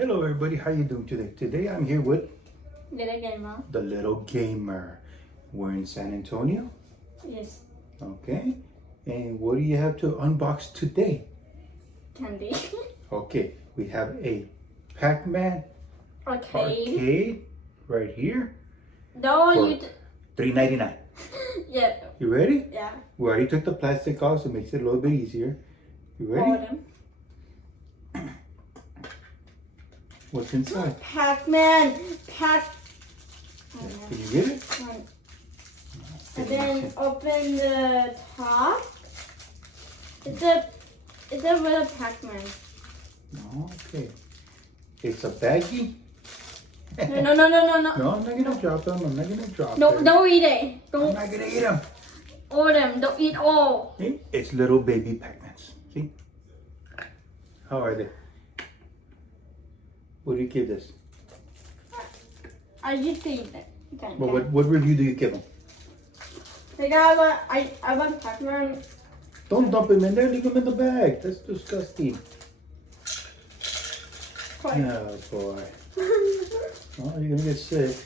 Hello everybody, how you doing today? Today I'm here with Little gamer. the Little Gamer. We're in San Antonio. Yes. Okay. And what do you have to unbox today? Candy. Okay, we have a Pac-Man Arcade. right here No, for you. $3.99. Yeah. You ready? Yeah. We already took the plastic off, so it makes it a little bit easier. You ready? Hold them. What's inside? Pac-Man. Can you get it? And then open the top. It's a little Pac-Man. Okay. It's a baggie. No. No, I'm not gonna drop them. I'm not gonna drop No, them. don't eat it. I'm Don't not gonna eat them. all them. Don't eat all. See? It's little baby Pac-Mans. See? How are they? What do you give this? I used to eat it. Okay. Well, what review do you give them? Like I want Pac-Man. Don't dump them in there. Leave them in the bag. That's disgusting. Oh boy. Oh, you're gonna get sick.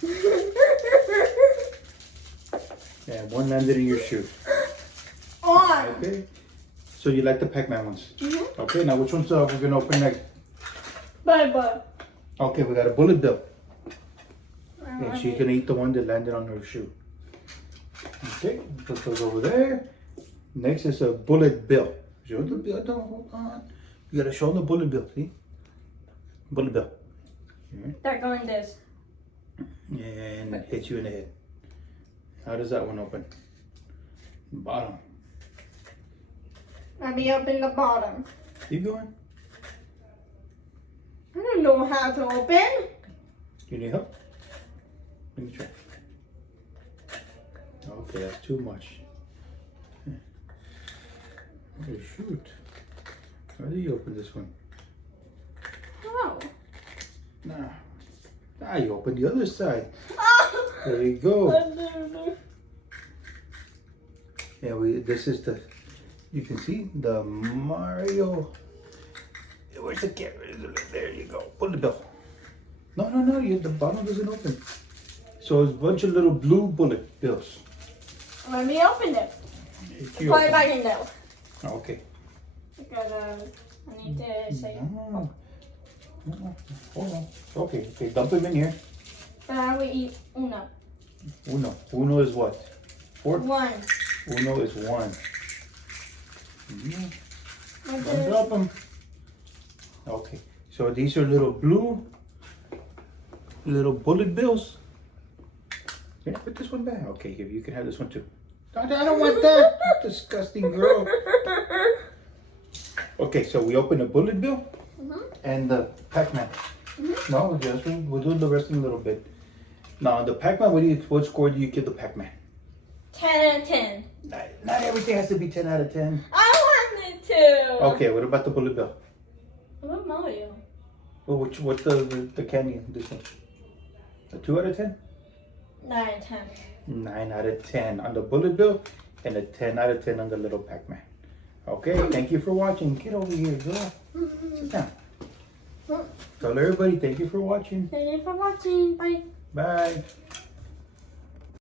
Yeah, one landed in your shoe. On. Okay. So you like the Pac-Man ones? Mm-hmm. Okay. Now which ones we're gonna open next? Bye. Okay, we got a Bullet Bill. And she's gonna eat the one that landed on her shoe. Okay, put those over there. Next is a Bullet Bill. Show the bill. Don't hold on. You gotta show them the Bullet Bill. See? Bullet Bill. Here. They're going this. And hit you in the head. How does that one open? Bottom. Let me open the bottom. Keep going. I don't know how to open. You need help? Let me try. Okay, that's too much. Oh shoot. How do you open this one? Oh. Nah, you open the other side. Oh. There you go. No. Yeah, this is the, you can see the Mario. Where's the camera? There you go. Put the bill. No, the bottom doesn't open. So it's a bunch of little blue bullet bills. Let me open it. You Put it open. back in there. Okay. Because I need to say. No. Hold on. Okay, dump them in here. But I will eat uno. Uno is what? 4? One. Uno is 1. What Don't is- drop them. Okay, so these are little blue, little bullet bills. Can I put this one back? Okay, here, you can have this one too. I don't want that, disgusting girl. Okay, so we open the bullet bill and the Pac-Man. No, we'll do the rest in a little bit. Now, the Pac-Man, what score do you give the Pac-Man? 10 out of 10. Not everything has to be 10 out of 10. I wanted to. Okay, what about the bullet bill? What about Mario? Well, what's the candy? This one? A 2 out of 10? 9 out of 10. 9 out of 10 on the bullet bill and a 10 out of 10 on the little Pac-Man. Okay, thank you for watching. Get over here, girl. Sit down. Tell everybody thank you for watching. Thank you for watching. Bye. Bye.